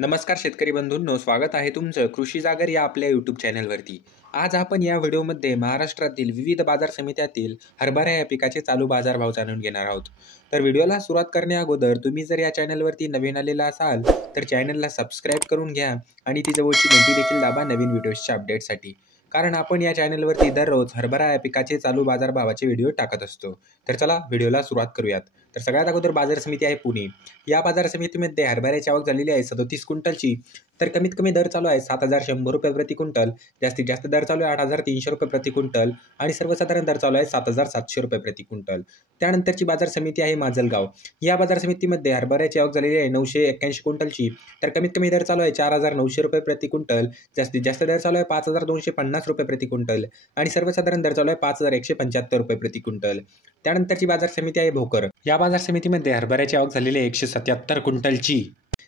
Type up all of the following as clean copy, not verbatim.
नमस्कार शेतकरी बंधूंनो, स्वागत आहे तुमचं कृषी जागर या आपल्या यूट्यूब चॅनलवरती। आज आपण या व्हिडिओमध्ये महाराष्ट्रातील विविध बाजार समित्यातील हरभरा या पिकाचे चालू बाजारभाव जाणून घेणार आहोत। तर व्हिडिओला सुरुवात करण्याअगोदर तुम्ही जर या चॅनलवरती नवीन आलेला असाल तर चॅनलला सबस्क्राईब करून घ्या आणि ती जवळची घंटी देखील दाबा नवीन व्हिडिओच्या अपडेटसाठी, कारण आपण या चॅनलवरती दररोज हरभरा या पिकाचे चालू बाजारभावाचे व्हिडिओ टाकत असतो। तर चला व्हिडिओला सुरुवात करूयात। तर सगळ्यात अगोदर बाजार समिती आहे पुणे। या बाजार समितीमध्ये हरभऱ्याची आवक झालेली आहे 37 क्विंटलची। तर कमीत कमी दर चालू आहे 7,100 रुपये प्रति क्विंटल, जास्तीत जास्त दर चालू आहे 8,300 रुपये प्रति क्विंटल आणि सर्वसाधारण दर चालू आहे 7,700 रुपये प्रति क्विंटल। त्यानंतरची बाजार समिती आहे माजलगाव। या बाजार समितीमध्ये हरभऱ्याची आवक झालेली आहे 981 क्विंटलची। तर कमीत कमी दर चालू आहे 4,900 रुपये प्रति क्विंटल, जास्तीत जास्त दर चालू आहे 5,250 रुपये प्रति क्विंटल आणि सर्वसाधारण दर चालू आहे 5,175 रुपये प्रति क्विंटल। त्यानंतरची बाजार समिती आहे भोकर। या बाजार समितीमध्ये हरभऱ्याची आवक झालेली आहे 177 क्विंटलची।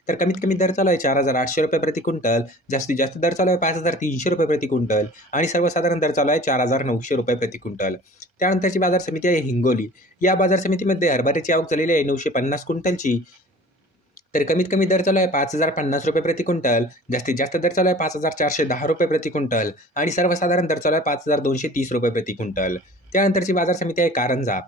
तर कमीत कमी दर चालू आहे 4,800 रुपये प्रति क्विंटल, जास्तीत जास्त दर चालू आहे 5,300 रुपये प्रति क्विंटल आणि सर्वसाधारण दर चालू आहे 4,900 रुपये प्रति क्विंटल। त्यानंतरची बाजार समिती आहे हिंगोली। या बाजार समितीमध्ये हरभऱ्याची आवक झालेली आहे 950 क्विंटलची। तर कमीत कमी दर चालू आहे 5,050 रुपये प्रति क्विंटल, जास्तीत जास्त दर चालू आहे 5,410 रुपये प्रति क्विंटल आणि सर्वसाधारण दर चालू आहे 5,230 रुपये प्रति क्विंटल। त्यानंतरची बाजार समिती आहे कारंजा।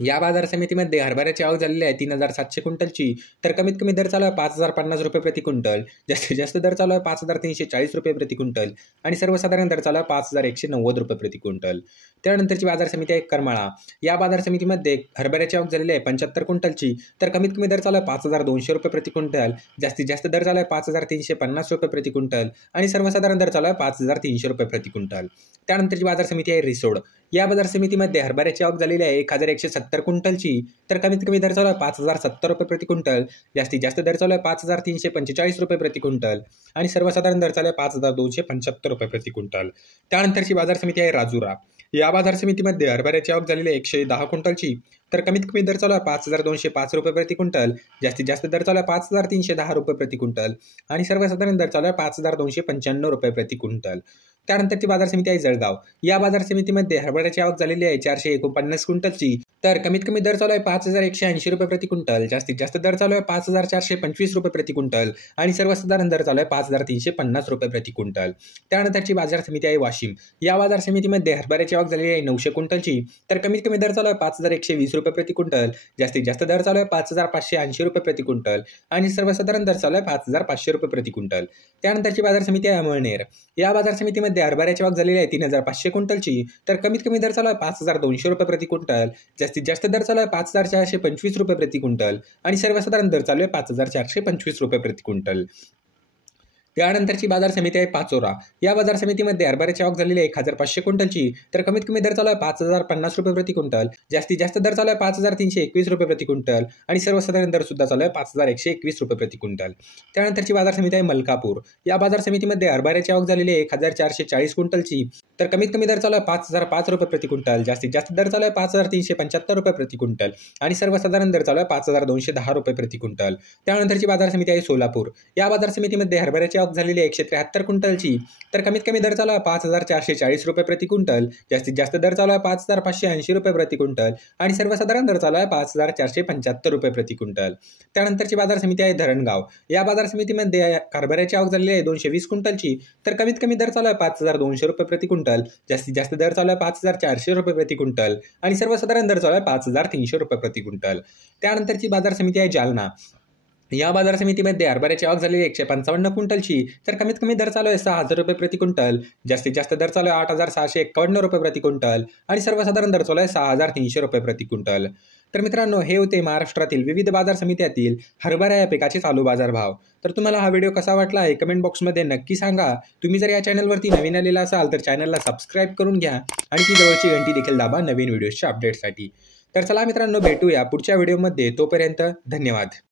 या बाजार समितीमध्ये हरभऱ्याची आवक झालेली आहे 3,700 क्विंटलची। तर कमीत कमी दर चालू आहे 5,050 रुपये प्रति क्विंटल, जास्तीत जास्त दर चालू आहे 5,340 रुपये प्रति क्विंटल आणि सर्वसाधारण दर चालू आहे 5,190 रुपये प्रति क्विंटल। त्यानंतरची बाजार समिती आहे करमाळा। या बाजार समितीमध्ये हरभऱ्याची आवक झालेली आहे 75 क्विंटलची। तर कमीत कमी दर चालू आहे 5,200 रुपये प्रति क्विंटल, जास्तीत जास्त दर चालू आहे 5,350 रुपये प्रति क्विंटल आणि सर्वसाधारण दर चालू आहे 5,300 रुपये प्रति क्विंटल। त्यानंतरची बाजार समिती आहे रिसोड। या बाजार समितीमध्ये हरभऱ्याची आवक झालेली आहे 1,170 क्विंटलची। तर कमीत कमी दर चालू आहे 5,070 रुपये प्रति क्विंटल, जास्तीत जास्त दर चालू आहे 5,345 रुपये प्रति क्विंटल आणि सर्वसाधारण दर चालू आहे 5,275 रुपये प्रति क्विंटल। त्यानंतरची बाजार समिती आहे राजुरा। या बाजार समितीमध्ये हरभऱ्याची आवक झालेली आहे 110 क्विंटलची। तर कमीत कमी दर चालू आहे 5,205 रुपये प्रति क्विंटल, जास्तीत जास्त दर चालू आहे 5,310 रुपये प्रति क्विंटल आणि सर्वसाधारण दर चालू आहे 5,295 रुपये प्रति क्विंटल। त्यानंतरची बाजार समिती आहे जळगाव। या बाजार समितीमध्ये हरभऱ्याची आवक झालेली आहे 449 क्विंटलची। तर कमीत कमी दर चालू आहे 5,180 रुपये प्रति क्विंटल, जास्तीत जास्त दर चालू आहे 5,425 रुपये प्रति क्विंटल आणि सर्वसाधारण दर चालू आहे 5,350 रुपये प्रति क्विंटल। त्यानंतरची बाजार समिती आहे वाशिम। या बाजार समितीमध्ये हरभऱ्याची आवक झालेली आहे 900 क्विंटलची। तर कमीत कमी दर चालू आहे 5,120 रुपये प्रति क्विंटल, जास्तीत जास्त दर चालू आहे 5,580 रुपये प्रति क्विंटल आणि सर्वसाधारण दर चालू आहे 5,500 रुपये प्रति क्विंटल। त्यानंतरची बाजार समिती आहे अमळनेर। या बाजार समितीमध्ये हरभऱ्याची आवक झालेली आहे 3,500 क्विंटलची। तर कमीत कमी दर चालू आहे 5,200 रुपये प्रति क्विंटल, जास्तीत जास्त दर चालू आहे 5,425 रुपये प्रति क्विंटल आणि सर्वसाधारण दर चालू आहे 5,425 रुपये प्रति क्विंटल। त्यानंतरची बाजार समिती आहे पाचोरा। या बाजार समितीमध्ये हरभऱ्याची आवक झालेली आहे 1,500 क्विंटलची। तर कमीत कमी दर चालू आहे 5,050 रुपये प्रति क्विंटल, जास्तीत जास्त दर चालू आहे 5,321 रुपये प्रति क्विंटल आणि सर्वसाधारण दर सुद्धा चालू आहे 5,121 रुपये प्रति क्विंटल। त्यानंतरची बाजार समिती आहे मलकापूर। या बाजार समितीमध्ये हरभऱ्याची आवक झालेली आहे 1,440 क्विंटलची। तर कमीत कमी दर चालू आहे 5,005 रुपये प्रति क्विंटल, जास्तीत जास्त दर चालू आहे 5,375 रुपये प्रति क्विंटल आणि सर्वसाधारण दर चालू आहे 5,210 रुपये प्रति क्विंटल। त्यानंतरची बाजार समिती आहे सोलापूर। या बाजार समितीमध्ये हरभऱ्याची आवक झालेली आहे 173 क्विंटलची। तर कमीत कमी दर चालू आहे 5,440 रुपये प्रति क्विंटल, जास्तीत जास्त दर चालू आहे 5,580 रुपये प्रति क्विंटल आणि सर्वसाधारण दर चालू आहे 5,475 रुपये प्रति क्विंटल। त्यानंतरची बाजार समिती आहे धरणगाव। या बाजार समितीमध्ये हरभऱ्याची आवक झालेली आहे 220 क्विंटलची। तर कमीत कमी दर चालू आहे 5,200 रुपये प्रति क्विंटल, जास्तीत जास्त दर चालू आहे 5,400 रुपये प्रति क्विंटल आणि सर्वसाधारण दर चालू आहे 5,300 रुपये प्रति क्विंटल। त्यानंतरची बाजार समिती आहे जालना। या बाजार समितीमध्ये हरभऱ्याची आवक झालेली आहे 155 क्विंटलची। तर कमीत कमी दर चालू आहे 6,000 रुपये प्रति क्विंटल, जास्तीत जास्त दर चालू आहे 8,651 रुपये प्रति क्विंटल आणि सर्वसाधारण दर चालू आहे 6,300 रुपये प्रति क्विंटल। तर मित्रांनो, हे होते महाराष्ट्रातील विविध बाजार समित्यातील हरभरा या पिकाचे चालू बाजारभाव। तर तुम्हाला हा व्हिडिओ कसा वाटला आहे कमेंट बॉक्समध्ये नक्की सांगा। तुम्ही जर या चॅनलवरती नवीन आलेला असाल तर चॅनलला सबस्क्राईब करून घ्या आणि ती जवळची घंटी देखील दाबा नवीन व्हिडिओच्या अपडेटसाठी। तर चला मित्रांनो, भेटूया पुढच्या व्हिडिओमध्ये। तोपर्यंत धन्यवाद।